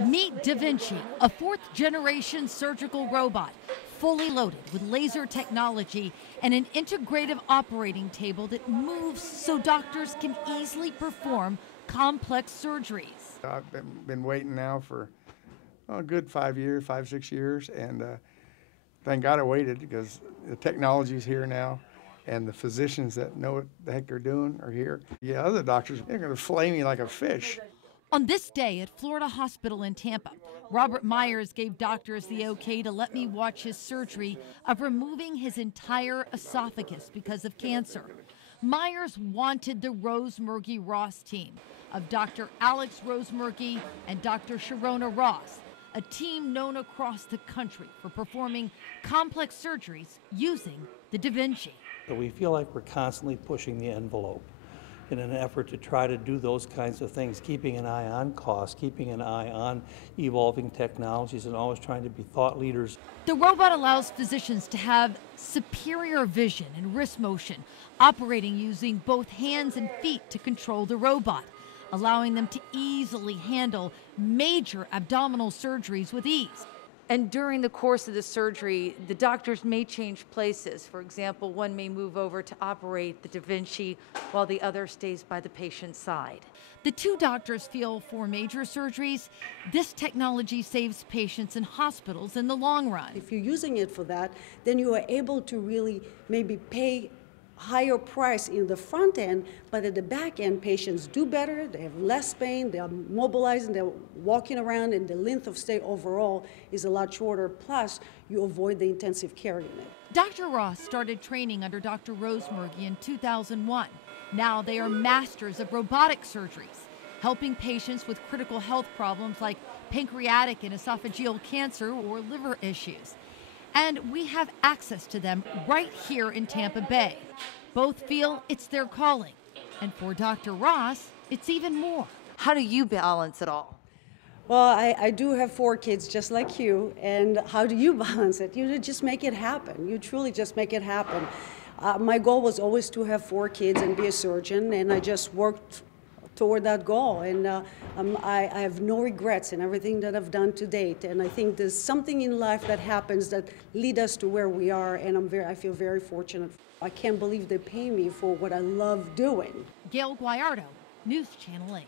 Meet Da Vinci, a fourth-generation surgical robot, fully loaded with laser technology and an integrative operating table that moves so doctors can easily perform complex surgeries. I've been waiting now for a good 5, 6 years, and thank God I waited because the technology's here now, and the physicians that know what the heck they're doing are here. Yeah, other doctors, they're going to flay me like a fish. On this day at Florida Hospital in Tampa, Robert Myers gave doctors the okay to let me watch his surgery of removing his entire esophagus because of cancer. Myers wanted the Rose-Murgy-Ross team of Dr. Alex Rose-Murgy and Dr. Sharona Ross, a team known across the country for performing complex surgeries using the Da Vinci. So we feel like we're constantly pushing the envelope in an effort to try to do those kinds of things, keeping an eye on cost, keeping an eye on evolving technologies, and always trying to be thought leaders. The robot allows physicians to have superior vision and wrist motion, operating using both hands and feet to control the robot, allowing them to easily handle major abdominal surgeries with ease. And during the course of the surgery, the doctors may change places. For example, one may move over to operate the Da Vinci while the other stays by the patient's side. The two doctors feel for major surgeries, this technology saves patients in hospitals in the long run. If you're using it for that, then you are able to really maybe pay higher price in the front end, but at the back end, patients do better, they have less pain, they're mobilizing, they're walking around, and the length of stay overall is a lot shorter, plus you avoid the intensive care unit. Dr. Ross started training under Dr. Rose-Murgy in 2001. Now they are masters of robotic surgeries, helping patients with critical health problems like pancreatic and esophageal cancer or liver issues. And we have access to them right here in Tampa Bay. Both feel it's their calling. And for Dr. Ross, it's even more. How do you balance it all? Well, I do have 4 kids just like you, and how do you balance it? You just make it happen. You truly just make it happen. My goal was always to have 4 kids and be a surgeon, and I just worked toward that goal, and I have no regrets in everything that I've done to date, and I think there's something in life that happens that lead us to where we are, and I feel very fortunate. I can't believe they pay me for what I love doing. Gail Guayardo, News Channel 8.